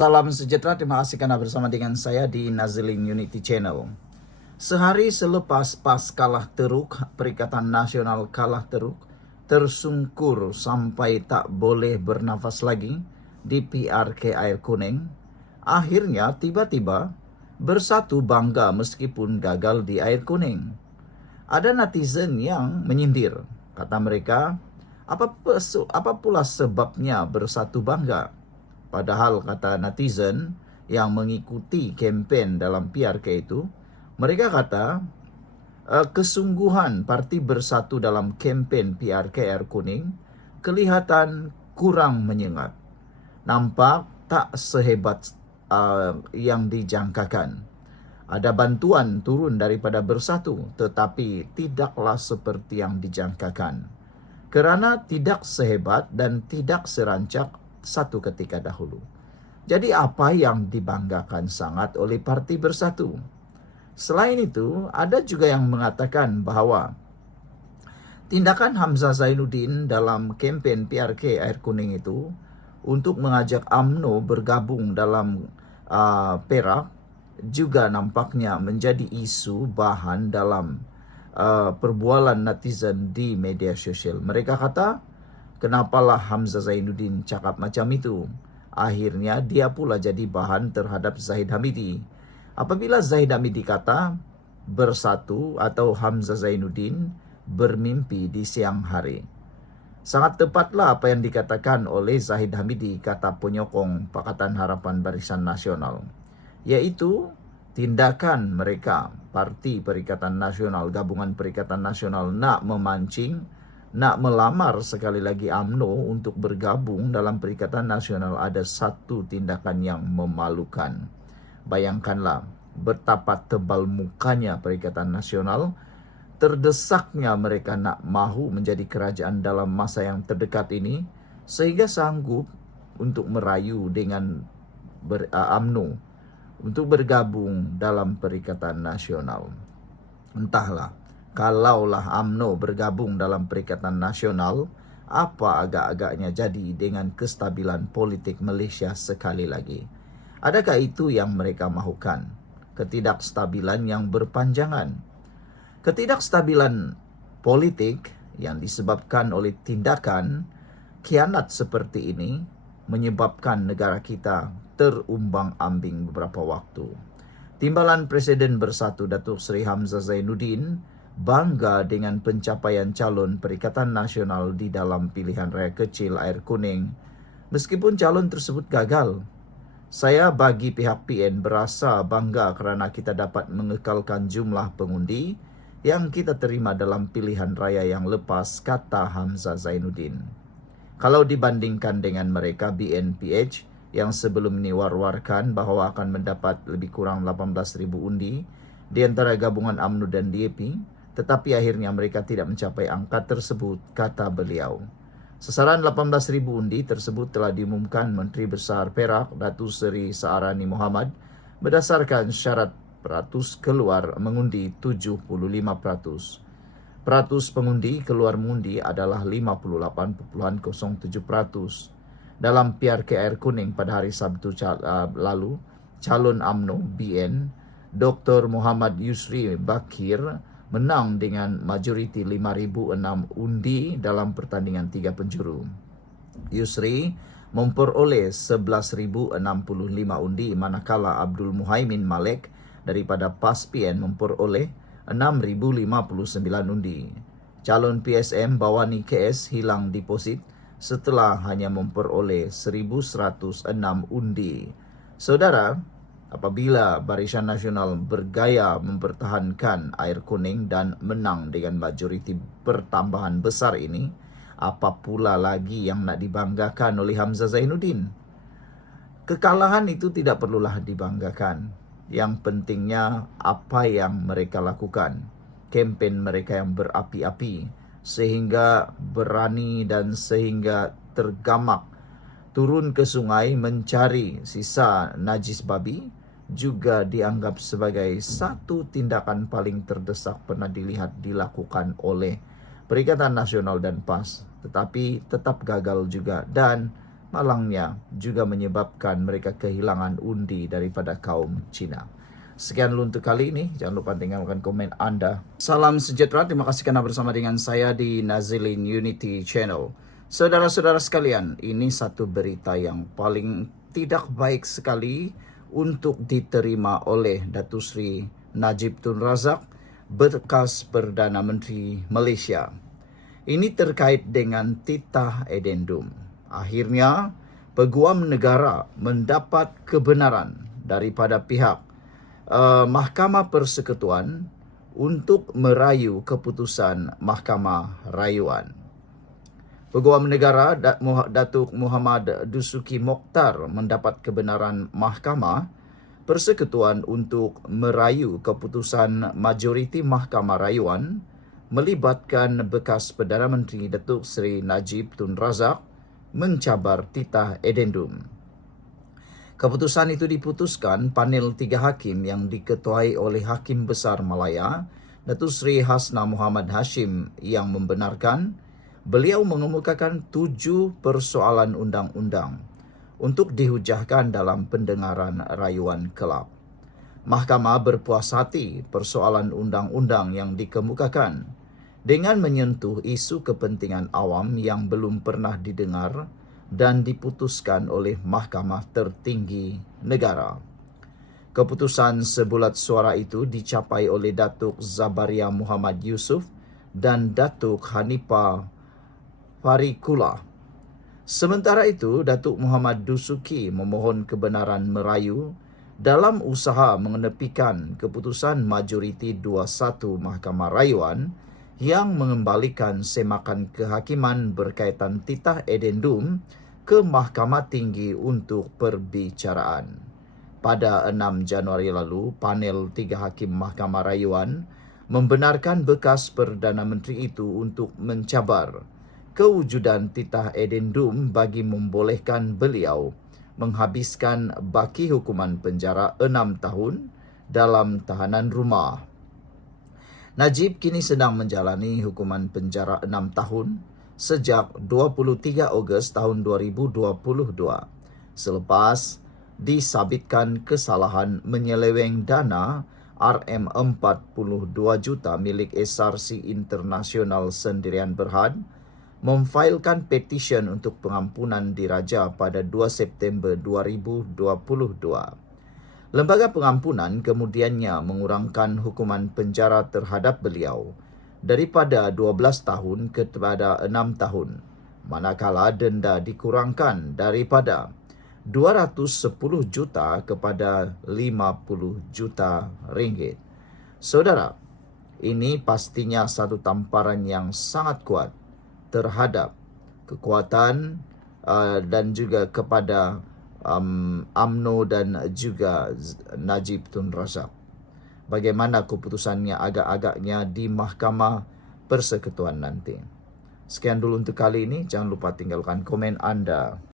Salam sejahtera, terima kasih karena bersama dengan saya di Nazilin Unity Channel. Sehari selepas PAS kalah teruk, Perikatan Nasional kalah teruk, tersungkur sampai tak boleh bernafas lagi di PRK Air Kuning, akhirnya tiba-tiba bersatu bangga meskipun gagal di Air Kuning. Ada netizen yang menyindir, kata mereka, apa pula sebabnya bersatu bangga? Padahal kata netizen yang mengikuti kempen dalam PRK itu, mereka kata kesungguhan parti bersatu dalam kempen PRK Air Kuning kelihatan kurang menyengat. Nampak tak sehebat yang dijangkakan. Ada bantuan turun daripada bersatu, tetapi tidaklah seperti yang dijangkakan. Kerana tidak sehebat dan tidak serancak satu ketika dahulu. Jadi apa yang dibanggakan sangat oleh Parti Bersatu? Selain itu, ada juga yang mengatakan bahawa tindakan Hamzah Zainuddin dalam kempen PRK Air Kuning itu untuk mengajak UMNO bergabung dalam Perak juga nampaknya menjadi isu bahan dalam perbualan netizen di media sosial. Mereka kata, kenapalah Hamzah Zainuddin cakap macam itu? Akhirnya dia pula jadi bahan terhadap Zahid Hamidi. Apabila Zahid Hamidi kata bersatu atau Hamzah Zainuddin bermimpi di siang hari. Sangat tepatlah apa yang dikatakan oleh Zahid Hamidi, kata penyokong Pakatan Harapan Barisan Nasional, yaitu tindakan mereka, Parti Perikatan Nasional, Gabungan Perikatan Nasional, nak memancing, nak melamar sekali lagi UMNO untuk bergabung dalam Perikatan Nasional ada satu tindakan yang memalukan. Bayangkanlah betapa tebal mukanya Perikatan Nasional, terdesaknya mereka nak mahu menjadi kerajaan dalam masa yang terdekat ini, sehingga sanggup untuk merayu dengan UMNO untuk bergabung dalam Perikatan Nasional. Entahlah, kalaulah UMNO bergabung dalam Perikatan Nasional, apa agak-agaknya jadi dengan kestabilan politik Malaysia sekali lagi? Adakah itu yang mereka mahukan? Ketidakstabilan yang berpanjangan. Ketidakstabilan politik yang disebabkan oleh tindakan khianat seperti ini menyebabkan negara kita terumbang-ambing beberapa waktu. Timbalan Presiden Bersatu Datuk Seri Hamzah Zainuddin bangga dengan pencapaian calon Perikatan Nasional di dalam pilihan raya kecil Air Kuning, meskipun calon tersebut gagal. Saya bagi pihak PN berasa bangga kerana kita dapat mengekalkan jumlah pengundi yang kita terima dalam pilihan raya yang lepas, kata Hamzah Zainuddin. Kalau dibandingkan dengan mereka BNPH yang sebelum ini war-warkan bahawa akan mendapat lebih kurang 18,000 undi di antara gabungan UMNO dan DAP, tetapi akhirnya mereka tidak mencapai angka tersebut, kata beliau. Sasaran 18,000 undi tersebut telah diumumkan Menteri Besar Perak, Datuk Seri Saarani Mohamad, berdasarkan syarat peratus keluar mengundi 75%. Peratus pengundi keluar mengundi adalah 58.07%. Dalam PRK Air Kuning pada hari Sabtu lalu, calon UMNO BN Dr. Muhammad Yusri Bakir menang dengan majoriti 5,006 undi dalam pertandingan 3 penjuru. Yusri memperoleh 11,065 undi, manakala Abdul Muhaimin Malik daripada PAS PN memperoleh 6,059 undi. Calon PSM Bawani KS hilang deposit setelah hanya memperoleh 1,106 undi. Saudara, apabila Barisan Nasional bergaya mempertahankan Air Kuning dan menang dengan majoriti pertambahan besar ini, apa pula lagi yang nak dibanggakan oleh Hamzah Zainuddin? Kekalahan itu tidak perlulah dibanggakan. Yang pentingnya apa yang mereka lakukan. Kempen mereka yang berapi-api sehingga berani dan sehingga tergamak turun ke sungai mencari sisa najis babi juga dianggap sebagai satu tindakan paling terdesak pernah dilihat dilakukan oleh Perikatan Nasional dan PAS, tetapi tetap gagal juga dan malangnya juga menyebabkan mereka kehilangan undi daripada kaum Cina. Sekian dulu untuk kali ini. Jangan lupa tinggalkan komen Anda. Salam sejahtera. Terima kasih karena bersama dengan saya di Nazilin Unity Channel. Saudara-saudara sekalian, ini satu berita yang paling tidak baik sekali untuk diterima oleh Datuk Seri Najib Tun Razak, bekas Perdana Menteri Malaysia. Ini terkait dengan titah edendum. Akhirnya, Peguam Negara mendapat kebenaran daripada pihak Mahkamah Persekutuan untuk merayu keputusan Mahkamah Rayuan. Peguam Negara Datuk Muhammad Dusuki Mokhtar mendapat kebenaran Mahkamah Persekutuan untuk merayu keputusan majoriti Mahkamah Rayuan melibatkan bekas Perdana Menteri Datuk Seri Najib Tun Razak mencabar titah edendum. Keputusan itu diputuskan panel 3 hakim yang diketuai oleh Hakim Besar Malaya, Datuk Seri Hasna Muhammad Hashim yang membenarkan beliau mengemukakan 7 persoalan undang-undang untuk dihujahkan dalam pendengaran rayuan kelab. Mahkamah berpuas hati persoalan undang-undang yang dikemukakan dengan menyentuh isu kepentingan awam yang belum pernah didengar dan diputuskan oleh Mahkamah Tertinggi Negara. Keputusan sebulat suara itu dicapai oleh Datuk Zabaria Muhammad Yusof dan Datuk Hanifah Farikula. Sementara itu, Datuk Muhammad Dusuki memohon kebenaran merayu dalam usaha mengenepikan keputusan majoriti 21 Mahkamah Rayuan yang mengembalikan semakan kehakiman berkaitan titah edendum ke Mahkamah Tinggi untuk perbicaraan. Pada 6 Januari lalu, panel 3 hakim Mahkamah Rayuan membenarkan bekas Perdana Menteri itu untuk mencabar kewujudan titah edendum bagi membolehkan beliau menghabiskan baki hukuman penjara 6 tahun dalam tahanan rumah. Najib kini sedang menjalani hukuman penjara 6 tahun sejak 23 Ogos tahun 2022 selepas disabitkan kesalahan menyeleweng dana RM42 juta milik SRC Internasional Sendirian Berhad, memfailkan petisyen untuk pengampunan diraja pada 2 September 2022. Lembaga pengampunan kemudiannya mengurangkan hukuman penjara terhadap beliau daripada 12 tahun kepada 6 tahun, manakala denda dikurangkan daripada 210 juta kepada 50 juta ringgit. Saudara, ini pastinya satu tamparan yang sangat kuat terhadap kekuatan dan juga kepada UMNO dan juga Najib Tun Razak. Bagaimana keputusannya agak-agaknya di Mahkamah Persekutuan nanti. Sekian dulu untuk kali ini. Jangan lupa tinggalkan komen Anda.